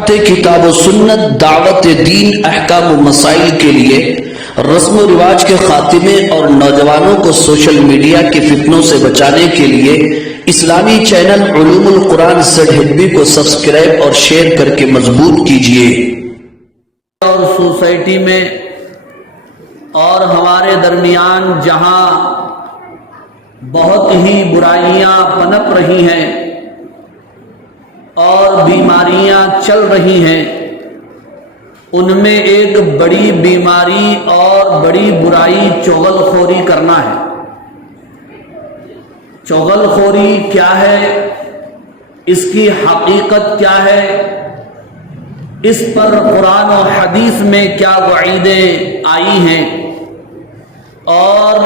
کتاب و سنت، دعوت دین، احکام و مسائل کے لیے، رسم و رواج کے خاتمے اور نوجوانوں کو سوشل میڈیا کے فتنوں سے بچانے کے لیے اسلامی چینل علوم القرآن ZHB کو سبسکرائب اور شیئر کر کے مضبوط کیجیے۔ اور سوسائٹی میں اور ہمارے درمیان جہاں بہت ہی برائیاں پنپ رہی ہیں اور بیماریاں چل رہی ہیں، ان میں ایک بڑی بیماری اور بڑی برائی چغل خوری کرنا ہے۔ چغل خوری کیا ہے، اس کی حقیقت کیا ہے، اس پر قرآن و حدیث میں کیا وعیدیں آئی ہیں، اور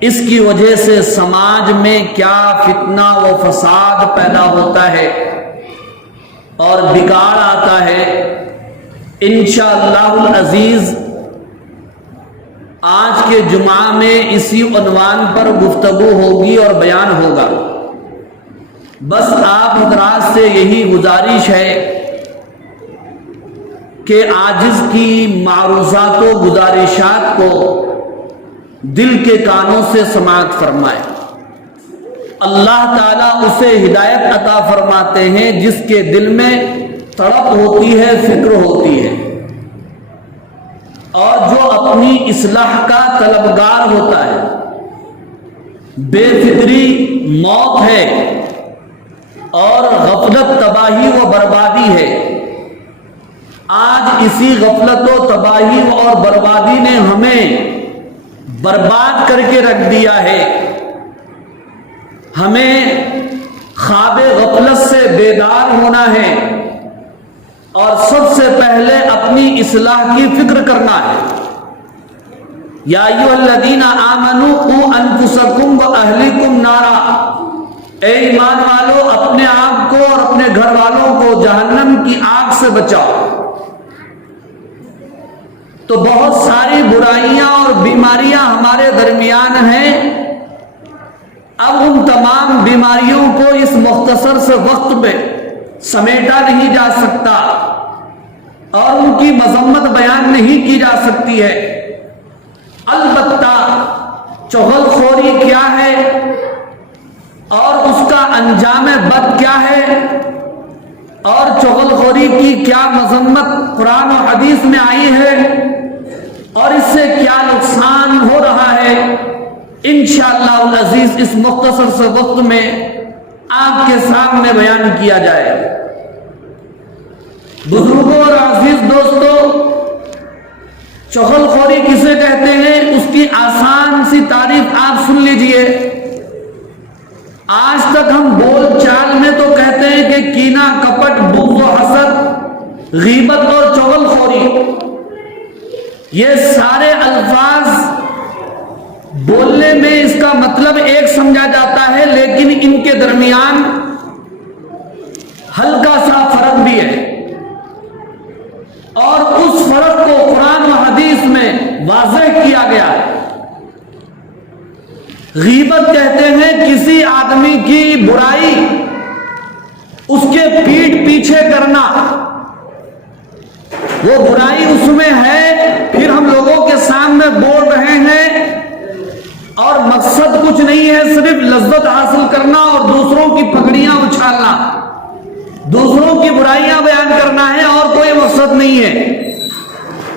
اس کی وجہ سے سماج میں کیا فتنہ و فساد پیدا ہوتا ہے اور بگاڑ آتا ہے، انشاءاللہ العزیز آج کے جمعہ میں اسی عنوان پر گفتگو ہوگی اور بیان ہوگا۔ بس آپ حضرات سے یہی گزارش ہے کہ عاجز کی معروضات و گزارشات کو دل کے کانوں سے سماعت فرمائے۔ اللہ تعالیٰ اسے ہدایت عطا فرماتے ہیں جس کے دل میں تڑپ ہوتی ہے، فکر ہوتی ہے، اور جو اپنی اصلاح کا طلبگار ہوتا ہے۔ بے فکری موت ہے اور غفلت تباہی و بربادی ہے۔ آج اسی غفلت و تباہی اور بربادی نے ہمیں برباد کر کے رکھ دیا ہے۔ ہمیں خواب غفلت سے بیدار ہونا ہے اور سب سے پہلے اپنی اصلاح کی فکر کرنا ہے۔ یا ایھا الذین آمنوا قوا انفسکم واہلیکم نارا، اے ایمان والو اپنے آپ کو اور اپنے گھر والوں کو جہنم کی آگ سے بچاؤ۔ تو بہت ساری برائیاں اور بیماریاں ہمارے درمیان ہیں۔ اب ان تمام بیماریوں کو اس مختصر سے وقت میں سمیٹا نہیں جا سکتا اور ان کی مذمت بیان نہیں کی جا سکتی ہے۔ البتہ چغل خوری کیا ہے اور اس کا انجام بد کیا ہے اور چغل خوری کی کیا مذمت قرآن و حدیث میں آئی ہے اور اس سے کیا نقصان ہو رہا ہے، انشاءاللہ العزیز اس مختصر سے وقت میں آپ کے سامنے بیان کیا جائے۔ بزرگوں اور عزیز دوستو، چغل خوری کسے کہتے ہیں، اس کی آسان سی تعریف آپ سن لیجئے۔ آج تک ہم بول چال میں تو کہتے ہیں کہ کینہ، کپٹ، بغض و حسد، غیبت اور چغل خوری، یہ سارے الفاظ بولنے میں اس کا مطلب ایک سمجھا جاتا ہے، لیکن ان کے درمیان ہلکا سا فرق بھی ہے، اور اس فرق کو قرآن و حدیث میں واضح کیا گیا ہے۔ غیبت کہتے ہیں کسی آدمی کی برائی اس کے پیٹھ پیچھے کرنا، وہ برائی اس میں ہے، پھر ہم لوگوں کے سامنے بول رہے ہیں اور مقصد کچھ نہیں ہے، صرف لذت حاصل کرنا اور دوسروں کی پگڑیاں اچھالنا، دوسروں کی برائیاں بیان کرنا ہے اور کوئی مقصد نہیں ہے،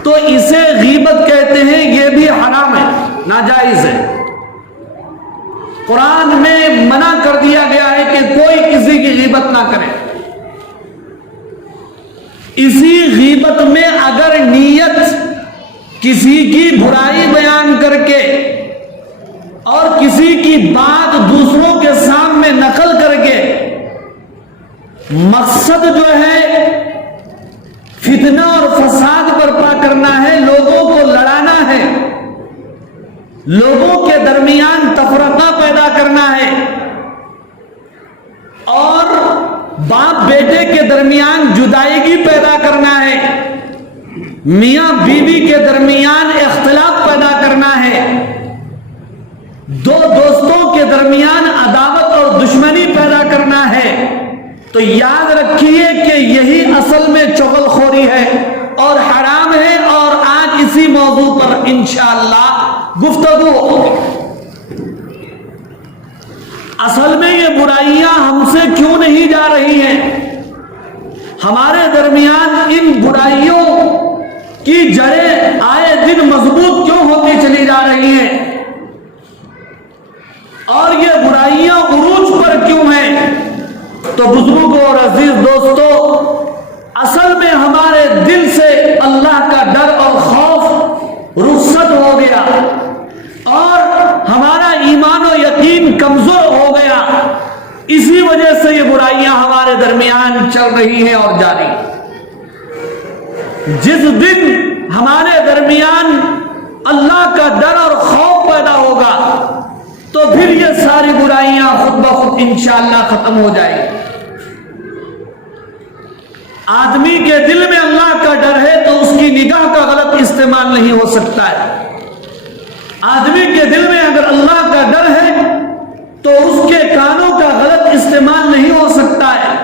تو اسے غیبت کہتے ہیں۔ یہ بھی حرام ہے، ناجائز ہے۔ قرآن میں منع کر دیا گیا ہے کہ کوئی کسی کی غیبت نہ کرے۔ اسی غیبت میں اگر نیت کسی کی برائی بیان کر کے اور کسی کی بات دوسروں کے سامنے نقل کر کے مقصد جو ہے فتنہ اور فساد برپا کرنا ہے، لوگوں کو لڑانا ہے، لوگوں کے درمیان تفرقہ پیدا کرنا ہے، اور باپ بیٹے کے درمیان جدائیگی پیدا کرنا ہے، میاں بیوی کے درمیان اختلاف پیدا کرنا ہے، دو دوستوں کے درمیان عداوت اور دشمنی پیدا کرنا ہے، تو یاد رکھیے کہ یہی اصل موضوع پر انشاءاللہ گفتگو ہوگی۔ اصل میں یہ برائیاں ہم سے کیوں نہیں جا رہی ہیں؟ ہمارے درمیان ان برائیوں کی جڑیں آئے دن مضبوط کیوں ہوتی چلی جا رہی ہیں؟ اور یہ برائیاں عروج پر کیوں ہیں؟ تو بزرگوں اور عزیز دوستو، اصل میں ہمارے دل سے اللہ کا ڈر اور خوف رخصت ہو گیا اور ہمارا ایمان و یقین کمزور ہو گیا۔ اسی وجہ سے یہ برائیاں ہمارے درمیان چل رہی ہیں اور جاری۔ جس دن ہمارے درمیان اللہ کا ڈر اور خوف پیدا ہوگا تو پھر یہ ساری برائیاں خود بخود انشاءاللہ ختم ہو جائیں گی۔ آدمی کے دل میں اللہ کا ڈر ہے تو اس کی نگاہ کا غلط استعمال نہیں ہو سکتا ہے۔ آدمی کے دل میں اگر اللہ کا ڈر ہے تو اس کے کانوں کا غلط استعمال نہیں ہو سکتا ہے۔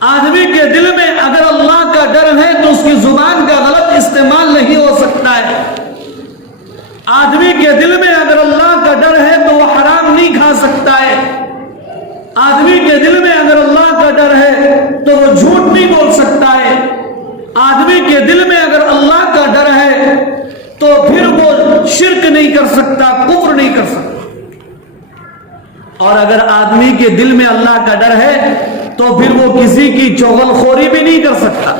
آدمی کے دل میں اگر اللہ کا ڈر ہے تو اس کی زبان کا غلط استعمال نہیں ہو سکتا ہے۔ آدمی کے دل میں اگر اللہ کا ڈر ہے تو وہ حرام نہیں کھا سکتا ہے۔ آدمی کے دل میں اگر اللہ کا ڈر ہے تو وہ جھوٹ نہیں بول سکتا ہے۔ آدمی کے دل میں اگر اللہ کا ڈر ہے تو پھر وہ شرک نہیں کر سکتا، کفر نہیں کر سکتا۔ اور اگر آدمی کے دل میں اللہ کا ڈر ہے تو پھر وہ کسی کی چغل خوری بھی نہیں کر سکتا۔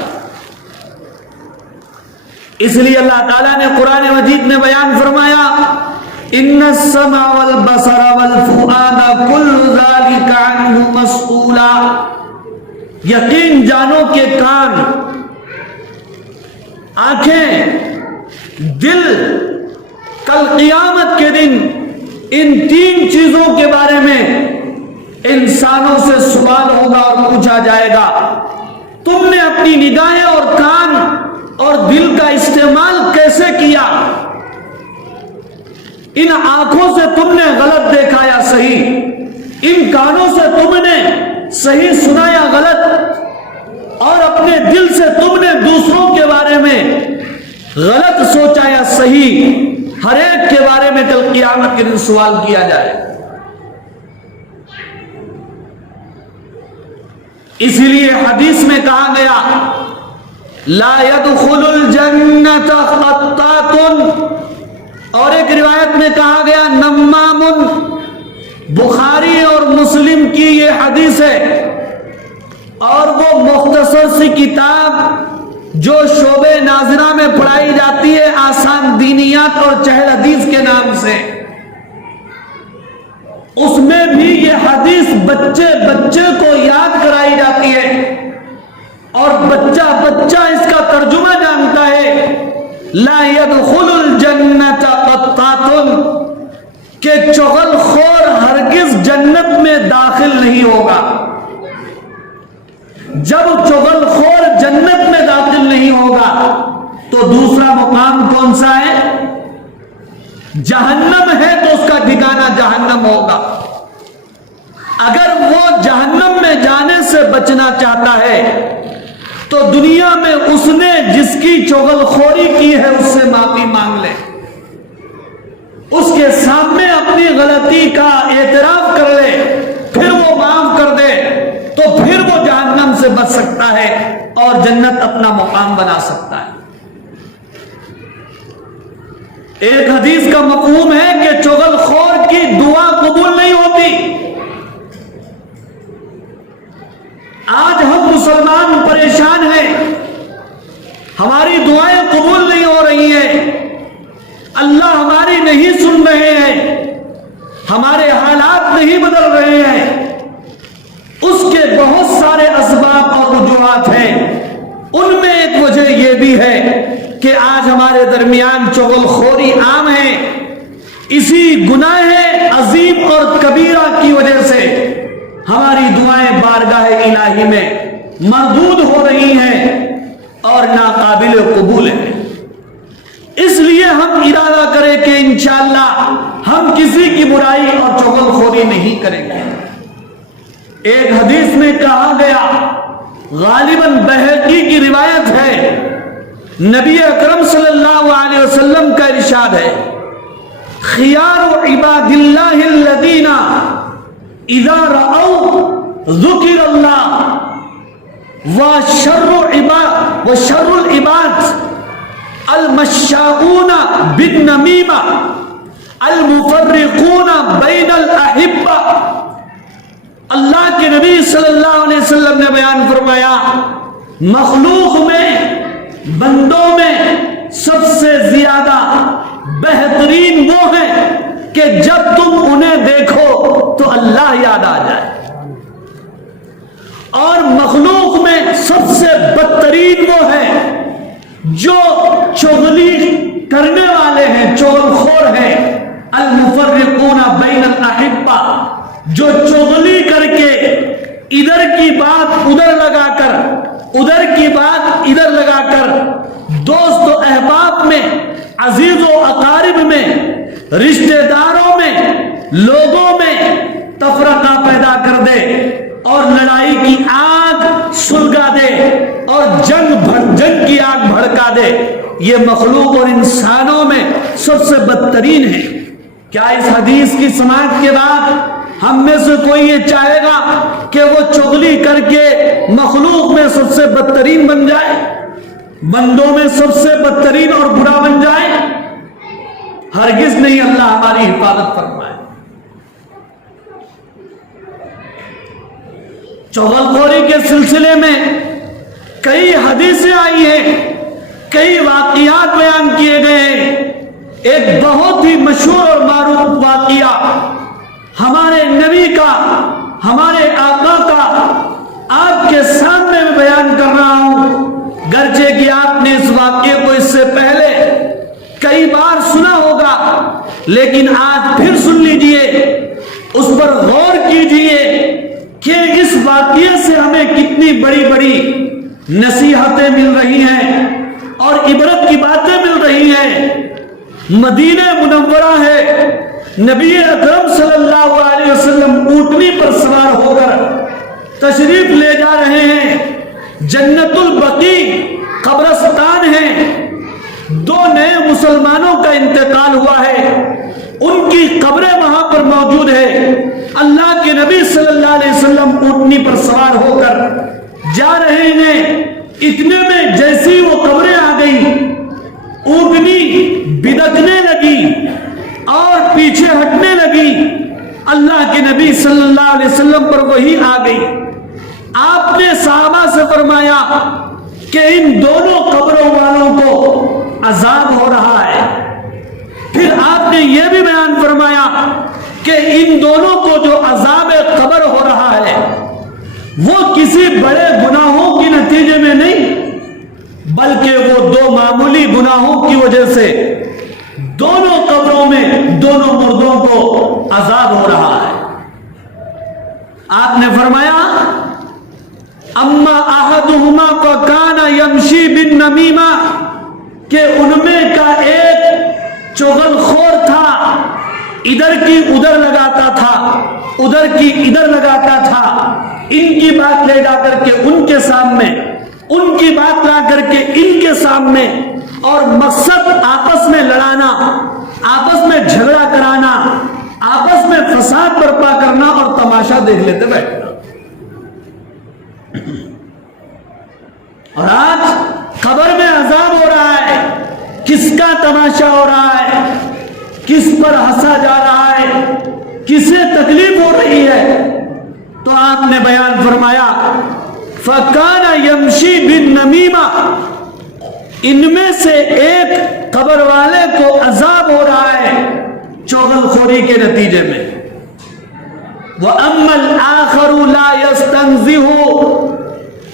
اس لیے اللہ تعالیٰ نے قرآن مجید میں بیان فرمایا، ان السمع والبصر والفؤاد کل ذلک عنہ مسئولا، یقین جانو کہ کان، آنکھیں، دل کل قیامت کے دن ان تین چیزوں کے بارے میں انسانوں سے سوال ہوگا اور پوچھا جائے گا۔ تم نے اپنی نگاہیں اور کان اور دل کا استعمال کیسے کیا؟ ان آنکھوں سے تم نے غلط دیکھا یا صحیح؟ ان کانوں سے تم نے صحیح سنا یا غلط؟ اور اپنے دل سے تم نے دوسروں کے بارے میں غلط سوچا یا صحیح؟ ہر ایک کے بارے میں کل قیامت کے دن سوال کیا جائے۔ اسی لیے حدیث میں کہا گیا، لا يدخل الجنت قطات، اور ایک روایت میں کہا گیا نمام۔ بخاری اور مسلم کی یہ حدیث ہے اور وہ مختصر سی کتاب جو شعبہ ناظرہ میں پڑھائی جاتی ہے آسان دینیات اور چہل حدیث کے نام سے، اس میں بھی یہ حدیث بچے بچے کو یاد کرائی جاتی ہے اور بچہ بچہ اس کا ترجمہ جانتا ہے۔ لا يدخل الجنت قطات، کہ چغل خور ہرگز جنت میں داخل نہیں ہوگا۔ جب چغل خور جنت میں داخل نہیں ہوگا تو دوسرا مقام کون سا ہے؟ جہنم ہے، تو اس کا ٹھکانہ جہنم ہوگا۔ اگر وہ جہنم میں جانے سے بچنا چاہتا ہے تو دنیا میں اس نے جس کی چغل خوری کی ہے اس سے معافی مانگ لے، اس کے سامنے اپنی غلطی کا اعتراف کر لے، پھر وہ معاف کر دے، تو پھر وہ جہنم سے بچ سکتا ہے اور جنت اپنا مقام بنا سکتا ہے۔ ایک حدیث کا مفہوم ہے کہ چغل خور کی دعا قبول نہیں ہوتی۔ آج ہم مسلمان پریشان ہیں، ہماری دعائیں قبول نہیں ہو رہی ہیں، اللہ ہماری نہیں سن رہے ہیں، ہمارے حالات نہیں بدل رہے ہیں۔ اس کے بہت سارے اسباب اور وجوہات ہیں، ان میں ایک وجہ یہ بھی ہے کہ آج ہمارے درمیان چغل خوری عام ہے۔ اسی گناہ عظیم اور کبیرہ کی وجہ سے ہماری دعائیں بارگاہ الہی میں مردود ہو رہی ہیں اور ناقابل قبول ہیں۔ اس لیے ہم ارادہ کریں کہ انشاءاللہ ہم کسی کی برائی اور چغل خوری نہیں کریں گے۔ ایک حدیث میں کہا گیا، غالباً بہقی کی روایت ہے، نبی اکرم صلی اللہ علیہ وسلم کا ارشاد ہے خیار عباد اللہ الذین اذا رأوا ذکر اللہ وشر العباد المشاؤون بالنمیمہ المفرقون بین الاحبہ. اللہ کے نبی صلی اللہ علیہ وسلم نے بیان فرمایا مخلوق میں بندوں میں سب سے زیادہ بہترین وہ ہیں کہ جب تم انہیں دیکھو تو اللہ یاد آ جائے، اور مخلوق میں سب سے بدترین وہ ہیں جو چغلی کرنے والے ہیں، چغل خور ہیں، المفرقون بین الاحبہ، جو چغلی کر کے ادھر کی بات ادھر لگا کر ادھر کی بات ادھر لگا کر دوست و احباب میں، عزیز و اقارب میں، رشتہ داروں میں، لوگوں میں تفرقہ پیدا کر دے اور لڑائی کی آگ سلگا دے اور جنگ کی آگ بھڑکا دے. یہ مخلوق اور انسانوں میں سب سے بدترین ہے. کیا اس حدیث کی سماعت کے بعد ہم میں سے کوئی یہ چاہے گا کہ وہ چغلی کر کے مخلوق میں سب سے بدترین بن جائے، بندوں میں سب سے بدترین اور برا بن جائے؟ ہرگز نہیں. اللہ ہماری حفاظت فرمائے. چغلخوری کے سلسلے میں کئی حدیثیں آئی ہیں، کئی واقعات بیان کیے گئے ہیں. ایک بہت ہی مشہور اور معروف واقعہ ہمارے نبی کا، ہمارے آقا کا آپ کے سامنے میں بیان کر رہا ہوں، گرچہ کہ آپ نے اس واقعے کو اس سے پہلے کئی بار سنا ہوگا، لیکن آج پھر سن لیجئے، اس پر غور کیجئے کہ اس واقعے سے ہمیں کتنی بڑی بڑی نصیحتیں مل رہی ہیں اور عبرت کی باتیں مل رہی ہیں. مدینہ منورہ ہے، نبی اکرم صلی اللہ علیہ وسلم اونٹنی پر سوار ہو کر تشریف لے جا رہے ہیں. جنت البقیع قبرستان ہے، 2 نئے مسلمانوں کا انتقال ہوا ہے، ان کی قبریں وہاں پر موجود ہے. اللہ کے نبی صلی اللہ علیہ وسلم اونٹنی پر سوار ہو کر جا رہے ہیں. اتنے میں جیسی وہ قبریں آ گئی، اونٹنی بدکنے لگی اور پیچھے ہٹنے لگی. اللہ کے نبی صلی اللہ علیہ وسلم پر وحی آ گئی. آپ نے صحابہ سے فرمایا کہ ان دونوں قبروں والوں کو عذاب ہو رہا ہے. پھر آپ نے یہ بھی بیان فرمایا کہ ان دونوں کو جو عذاب قبر ہو رہا ہے وہ کسی بڑے گناہوں کے نتیجے میں نہیں، بلکہ وہ 2 معمولی گناہوں کی وجہ سے دونوں قبروں میں دونوں مردوں کو عذاب ہو رہا ہے. آپ نے فرمایا اما احدہما فکان یمشی بالنمیمہ، کہ ان میں کا ایک چغل خور تھا، ادھر کی ادھر لگاتا تھا، ادھر کی ادھر لگاتا تھا، ان کی بات لے جا کر کے ان کے سامنے، ان کی بات لا کر کے ان کے سامنے، اور مقصد آپس میں لڑانا، آپس میں جھگڑا کرانا، آپس میں فساد برپا کرنا اور تماشا دیکھ لیتے بیٹھنا. اور آج قبر میں عذاب ہو رہا ہے، کس کا تماشا ہو رہا ہے، کس پر ہنسا جا رہا ہے، کسے تکلیف ہو رہی ہے؟ تو آپ نے بیان فرمایا فَكَانَ يَمْشِي بِالنَّمِيمَةِ، ان میں سے ایک قبر والے کو عذاب ہو رہا ہے چغل خوری کے نتیجے میں. وَأَمَّا الْآخَرُ لَا يَسْتَنزِهُ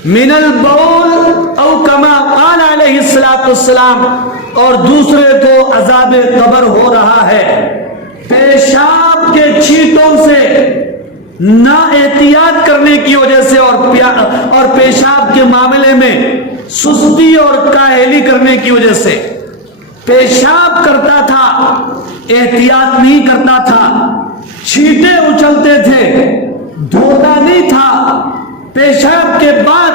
مِنَ الْبَوْلِ أَوْ كَمَا قَالَ عَلَيْهِ الصَّلَاةُ وَالسَّلَامُ، اور دوسرے کو عذاب قبر ہو رہا ہے پیشاب کے چھینٹوں سے نا احتیاط کرنے کی وجہ سے اور پیشاب کے معاملے میں سستی اور کاہلی کرنے کی وجہ سے. پیشاب کرتا تھا، احتیاط نہیں کرتا تھا، چھینٹے اچھلتے تھے، دھوتا نہیں تھا، پیشاب کے بعد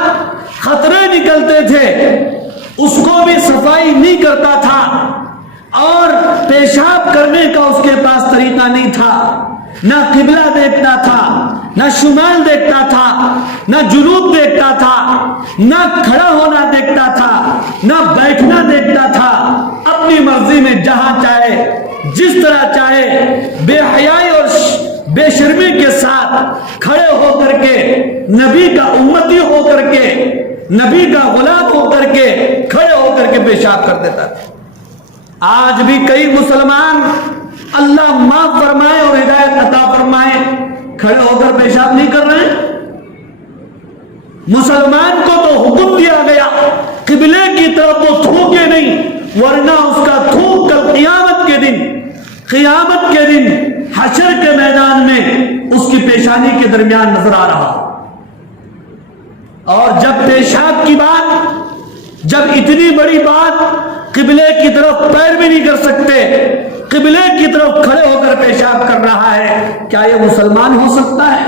خطرے نکلتے تھے، اس کو بھی صفائی نہیں کرتا تھا اور پیشاب کرنے کا اس کے پاس طریقہ نہیں تھا، نہ قبلہ دیکھتا تھا، نہ شمال دیکھتا تھا، نہ جنوب دیکھتا تھا، نہ کھڑا ہونا دیکھتا تھا، نہ بیٹھنا دیکھتا تھا، اپنی مرضی میں جہاں چاہے جس طرح چاہے بے حیائی اور بے شرمی کے ساتھ کھڑے ہو کر کے نبی کا امتی ہو کر کے نبی کا غلام ہو کر کے کھڑے ہو کر کے پیشاب کر دیتا تھا۔ آج بھی کئی مسلمان اللہ معاف فرمائے اور ہدایت عطا فرمائے کھڑے ہو کر پیشاب نہیں کر رہے ہیں۔ مسلمان کو تو حکم دیا گیا قبلے کی طرف وہ تھوکے نہیں، ورنہ اس کا تھوک کل قیامت کے دن حشر کے میدان میں اس کی پیشانی کے درمیان نظر آ رہا۔ اور جب پیشاب کی بات، جب اتنی بڑی بات قبلے کی طرف پیر بھی نہیں کر سکتے، قبلے کی طرف کھڑے ہو کر پیشاب کر رہا ہے، کیا یہ مسلمان ہو سکتا ہے؟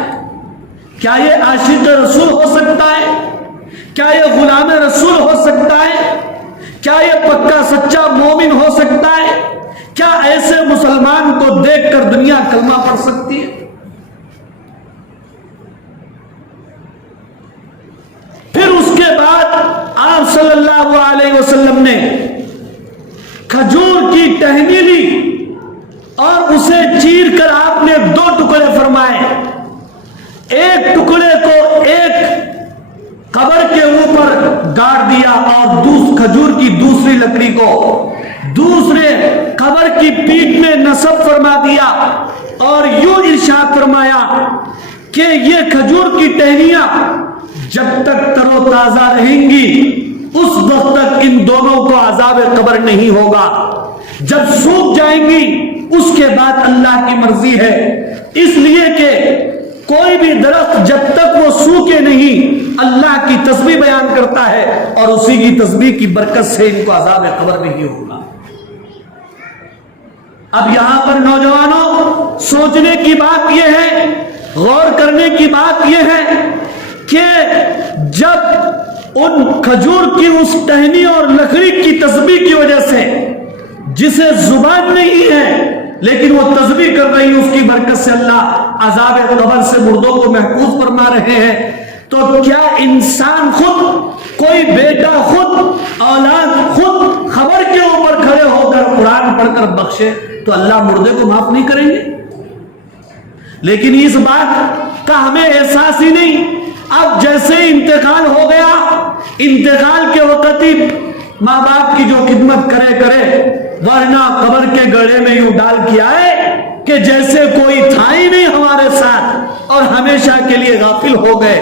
کیا یہ عاشق رسول ہو سکتا ہے؟ کیا یہ غلام رسول ہو سکتا ہے؟ کیا یہ پکا سچا مومن ہو سکتا ہے؟ کیا ایسے مسلمان کو دیکھ کر دنیا کلمہ پڑھ سکتی ہے؟ پھر اس کے بعد آپ صلی اللہ علیہ وسلم نے کھجور کی ٹہنی لی اور اسے چیر کر آپ نے 2 ٹکڑے فرمائے، ایک ٹکڑے کو ایک قبر کے اوپر گاڑ دیا اور کھجور کی دوسری لکڑی کو دوسرے قبر کی پیٹھ میں نصب فرما دیا اور یوں ارشاد فرمایا کہ یہ کھجور کی ٹہنیاں جب تک تر و تازہ رہیں گی اس وقت تک ان دونوں کو عذاب قبر نہیں ہوگا، جب سوکھ جائیں گی اس کے بعد اللہ کی مرضی ہے، اس لیے کہ کوئی بھی درخت جب تک وہ سوکھے نہیں اللہ کی تسبیح بیان کرتا ہے اور اسی کی تسبیح کی برکت سے ان کو عذاب قبر نہیں ہوگا۔ اب یہاں پر نوجوانوں سوچنے کی بات یہ ہے، غور کرنے کی بات یہ ہے کہ جب ان کھجور کی اس ٹہنی اور لکڑی کی تسبیح کی وجہ سے جسے زبان نہیں ہے لیکن وہ تسبیح کر رہی اس کی برکت سے اللہ عذاب قبر سے مردوں کو محفوظ فرما رہے ہیں، تو کیا انسان خود، کوئی بیٹا خود، اولاد خود خبر کے اوپر کھڑے ہو کر قرآن پڑھ کر بخشے تو اللہ مردے کو معاف نہیں کریں گے؟ لیکن اس بات کا ہمیں احساس ہی نہیں۔ اب جیسے انتقال ہو گیا، انتقال کے وقت ہی ماں باپ کی جو خدمت کرے ورنہ قبر کے گڑھے میں یوں ڈال کیا ہے کہ جیسے کوئی تھا ہی نہیں ہمارے ساتھ اور ہمیشہ کے لیے غافل ہو گئے،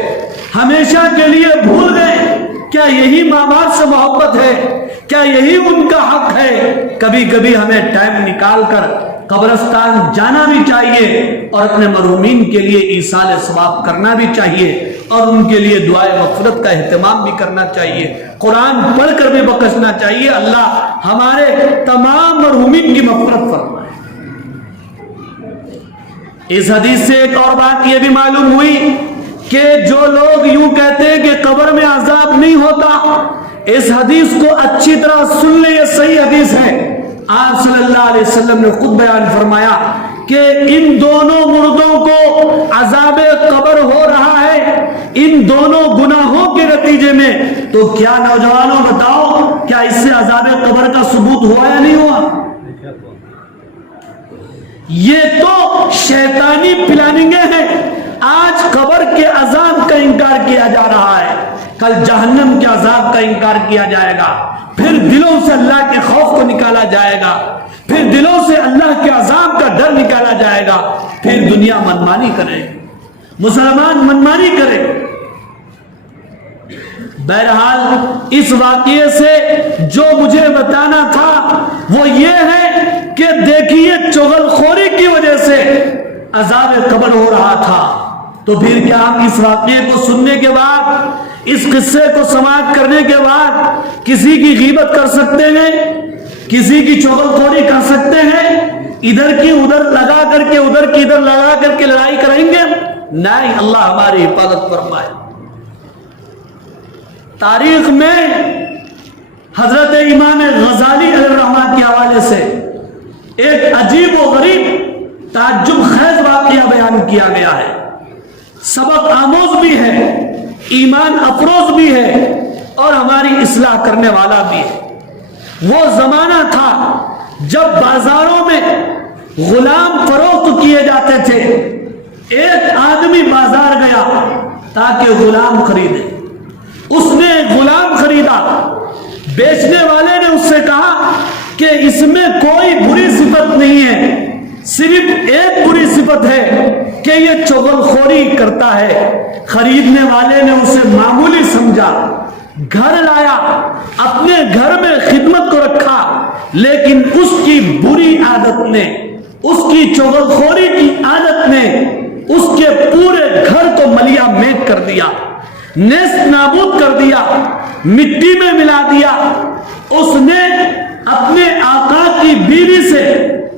ہمیشہ کے لیے بھول گئے۔ کیا یہی ماں باپ سے محبت ہے؟ کیا یہی ان کا حق ہے؟ کبھی کبھی ہمیں ٹائم نکال کر قبرستان جانا بھی چاہیے اور اپنے مرحومین کے لیے ایصال ثواب کرنا بھی چاہیے اور ان کے لیے دعائے مغفرت کا اہتمام بھی کرنا چاہیے، قرآن پڑھ کر بھی بخشنا چاہیے۔ اللہ ہمارے تمام مرحومین کی مغفرت فرمائے۔ اس حدیث سے ایک اور بات یہ بھی معلوم ہوئی کہ جو لوگ یوں کہتے ہیں کہ قبر میں عذاب نہیں ہوتا، اس حدیث کو اچھی طرح سن لیں، یہ صحیح حدیث ہے۔ آپ صلی اللہ علیہ وسلم نے خود بیان فرمایا کہ ان دونوں مردوں کو عذاب قبر ہو رہا ہے ان دونوں گناہوں کے نتیجے میں، تو کیا نوجوانوں بتاؤ کیا اس سے عذاب قبر کا ثبوت ہوا یا نہیں ہوا؟ یہ تو شیطانی پلاننگیں ہیں۔ آج قبر کے عذاب کا انکار کیا جا رہا ہے، کل جہنم کے عذاب کا انکار کیا جائے گا، پھر دلوں سے اللہ کے خوف کو نکالا جائے گا، پھر دلوں سے اللہ کے عذاب کا ڈر نکالا جائے گا، پھر دنیا منمانی کرے، مسلمان منمانی کرے۔ بہرحال اس واقعے سے جو مجھے بتانا تھا وہ یہ ہے کہ دیکھیے چغل خوری کی وجہ سے عذاب قبر ہو رہا تھا، تو پھر کیا ہم اس واقعے کو سننے کے بعد، اس قصے کو سماعت کرنے کے بعد کسی کی غیبت کر سکتے ہیں، کسی کی چغل خوری کر سکتے ہیں، ادھر کی ادھر لگا کر کے ادھر کی ادھر لگا کر کے لڑائی کریں گے؟ نہیں، اللہ ہماری حفاظت فرمائے۔ تاریخ میں حضرت امام غزالی علیہ الرحمہ کے حوالے سے ایک عجیب و غریب تعجب خیز واقعہ بیان کیا گیا ہے، سبق آموز بھی ہے، ایمان افروز بھی ہے اور ہماری اصلاح کرنے والا بھی ہے۔ وہ زمانہ تھا جب بازاروں میں غلام فروخت کیے جاتے تھے۔ ایک آدمی بازار گیا تاکہ غلام خریدے، اس نے غلام خریدا، بیچنے والے نے اس سے کہا کہ اس میں کوئی بری صفت نہیں ہے، صرف ایک بری صفت ہے کہ یہ چغل خوری کرتا ہے۔ خریدنے والے نے اسے معمولی سمجھا، گھر لایا، اپنے گھر میں خدمت کو رکھا، لیکن اس کی بری عادت نے، اس کی چغل خوری کی عادت نے اس کے پورے گھر کو ملیا میٹ کر دیا، نیست نابود کر دیا، مٹی میں ملا دیا۔ اس نے اپنے آقا کی بیوی سے،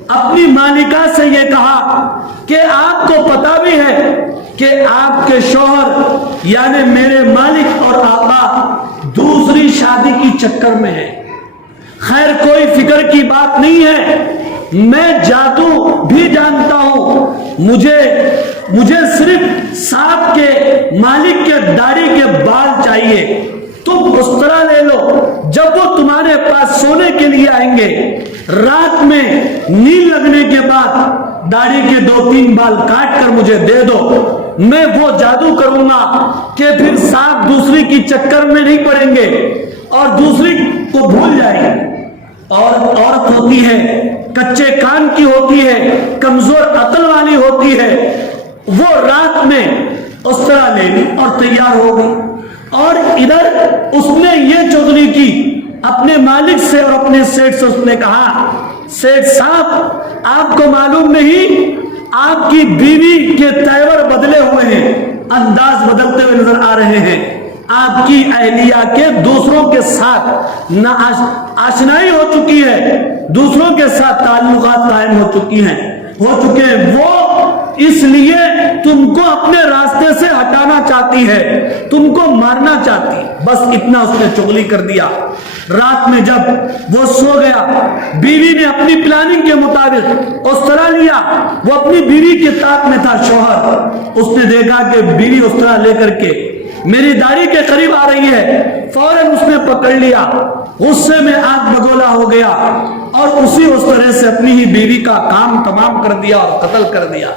اپنی مالکہ سے یہ کہا کہ آپ کو پتا بھی ہے کہ آپ کے شوہر یعنی میرے مالک اور آقا دوسری شادی کی چکر میں ہے۔ خیر کوئی فکر کی بات نہیں ہے، میں جادو بھی جانتا ہوں، مجھے صرف سانپ کے مالک کے داڑھی کے بال چاہیے، تم اس طرح لے لو، جب وہ تمہارے پاس سونے کے لیے آئیں گے، رات میں نیند لگنے کے بعد داڑھی کے 2-3 بال کاٹ کر مجھے دے دو، میں وہ جادو کروں گا کہ پھر سانپ دوسری کی چکر میں نہیں پڑیں گے اور دوسری کو بھول جائیں گے۔ اور عورت ہوتی ہے، کچے کان کی ہوتی ہے، کمزور عقل والی ہوتی ہے، وہ رات میں اس طرح لے لی اور تیار ہو گئی۔ اور ادھر اس نے یہ چغلی کی اپنے مالک سے اور اپنے سیٹ سے، اس نے کہا سیٹ صاحب آپ کو معلوم نہیں آپ کی بیوی کے تیور بدلے ہوئے ہیں، انداز بدلتے ہوئے نظر آ رہے ہیں، آپ کی اہلیہ کے دوسروں کے ساتھ آشنائی ہو چکی ہے، دوسروں کے ساتھ تعلقات قائم ہو چکے ہیں، وہ اس لیے تم کو اپنے راستے سے ہٹانا چاہتی ہے، تم کو مارنا چاہتی ہے۔ بس اتنا اس نے چغلی کر دیا۔ رات میں جب وہ سو گیا، بیوی نے اپنی پلاننگ کے مطابق اس طرح لیا، وہ اپنی بیوی کے طاق میں تھا شوہر، اس نے دیکھا کہ بیوی اس طرح لے کر کے میری داڑھی کے قریب آ رہی ہے، فوراً اس نے پکڑ لیا، غصے میں آگ بگولا ہو گیا اور اسی اس طرح سے اپنی ہی بیوی کا کام تمام کر دیا اور قتل کر دیا۔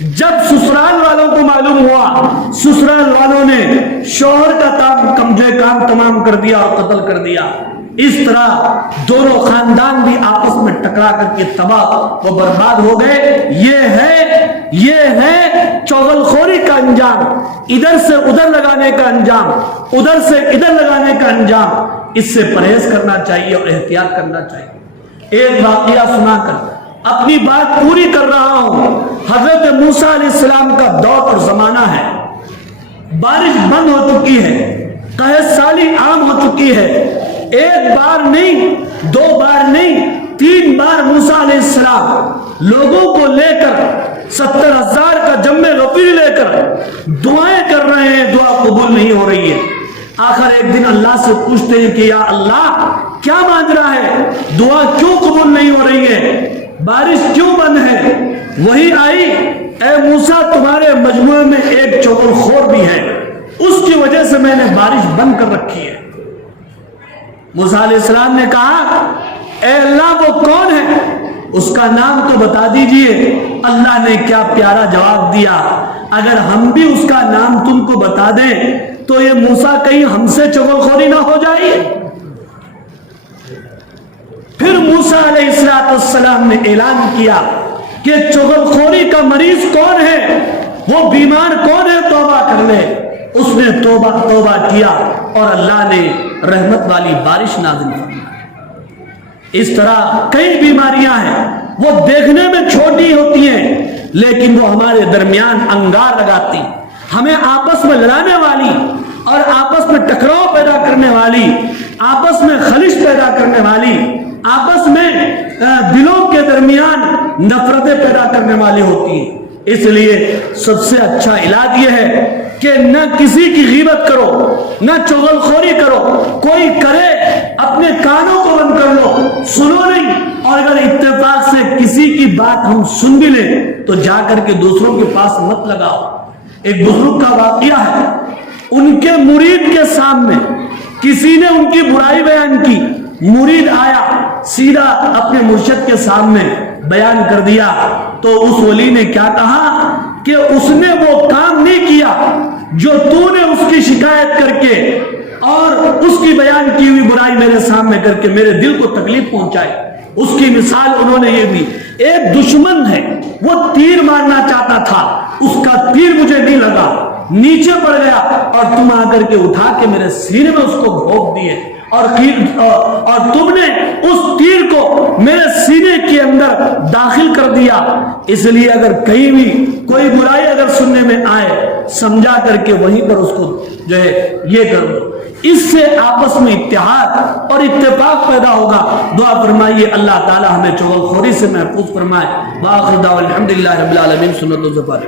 جب سسرال والوں کو معلوم ہوا، سسرال والوں نے شوہر کا کام تمام کر دیا اور قتل کر دیا۔ اس طرح دونوں خاندان بھی آپس میں ٹکرا کر کے تباہ و برباد ہو گئے۔ یہ ہے چغل خوری کا انجام، ادھر سے ادھر لگانے کا انجام، ادھر سے ادھر لگانے کا انجام۔ اس سے پرہیز کرنا چاہیے اور احتیاط کرنا چاہیے۔ ایک واقعہ سنا کر اپنی بات پوری کر رہا ہوں۔ حضرت موسیٰ علیہ السلام کا دور اور زمانہ ہے، بارش بند ہو چکی ہے، قحط سالی عام ہو چکی ہے۔ ایک بار نہیں، 2 بار نہیں، 3 بار موسیٰ علیہ السلام لوگوں کو لے کر 70,000 کا جمع غفیر لے کر دعائیں کر رہے ہیں، دعا قبول نہیں ہو رہی ہے۔ آخر ایک دن اللہ سے پوچھتے ہیں کہ یا اللہ کیا مانگ رہا ہے، دعا کیوں قبول نہیں ہو رہی ہے، بارش کیوں بند ہے؟ وہی آئی، اے موسیٰ تمہارے مجموعے میں ایک چغل خور بھی ہے، اس کی وجہ سے میں نے بارش بند کر رکھی ہے۔ موسیٰ علیہ السلام نے کہا اے اللہ وہ کون ہے، اس کا نام تو بتا دیجئے۔ اللہ نے کیا پیارا جواب دیا، اگر ہم بھی اس کا نام تم کو بتا دیں تو یہ موسیٰ کہیں ہم سے چغل خوری نہ ہو جائے۔ پھر موسیٰ علیہ السلام نے اعلان کیا کہ چغل خوری کا مریض کون ہے، وہ بیمار کون ہے، توبہ کر لے۔ اس نے توبہ کیا اور اللہ نے رحمت والی بارش نازل فرمائی۔ اس طرح کئی بیماریاں ہیں، وہ دیکھنے میں چھوٹی ہوتی ہیں لیکن وہ ہمارے درمیان انگار لگاتی، ہمیں آپس میں لڑانے والی اور آپس میں ٹکراؤ پیدا کرنے والی، آپس میں خلش پیدا کرنے والی، آپس میں دلوں کے درمیان نفرتیں پیدا کرنے والی ہوتی ہیں۔ اس لیے سب سے اچھا علاج یہ ہے کہ نہ کسی کی غیبت کرو، نہ چغل خوری کرو، کوئی کرے اپنے سنو نہیں, اور اگر اتفاق سے کسی کی بات ہم سن بھی لیں تو جا کر کے دوسروں کے پاس مت لگاؤ. ایک بزرگ کا واقعہ ہے, ان کے مرید کے سامنے کسی نے ان کی برائی بیان کی, مرید آیا سیدھا اپنے مرشد کے سامنے بیان کر دیا, تو اس ولی نے کیا کہا کہ اس نے وہ کام نہیں کیا جو تو نے اس کی شکایت کر کے اور اس کی بیان کی ہوئی برائی میرے سامنے کر کے میرے دل کو تکلیف پہنچائی. اس کی مثال انہوں نے یہ دی, ایک دشمن ہے, وہ تیر مارنا چاہتا تھا, اس کا تیر مجھے نہیں لگا, نیچے پڑ گیا, اور تم آ کر کے اٹھا کے میرے سینے میں اس کو گھونپ دیے, اور تم نے اس تیر کو میرے سینے کے اندر داخل کر دیا. اس لیے اگر کہیں بھی کوئی برائی اگر سننے میں آئے, سمجھا کر کے وہیں پر اس کو جو ہے یہ کر دو. اس سے آپس میں اتحاد اور اتفاق پیدا ہوگا. دعا فرمائیے اللہ تعالی ہمیں چغل خوری سے محفوظ فرمائے. وآخر دعوانا الحمدللہ رب العالمین. سنت و زفار.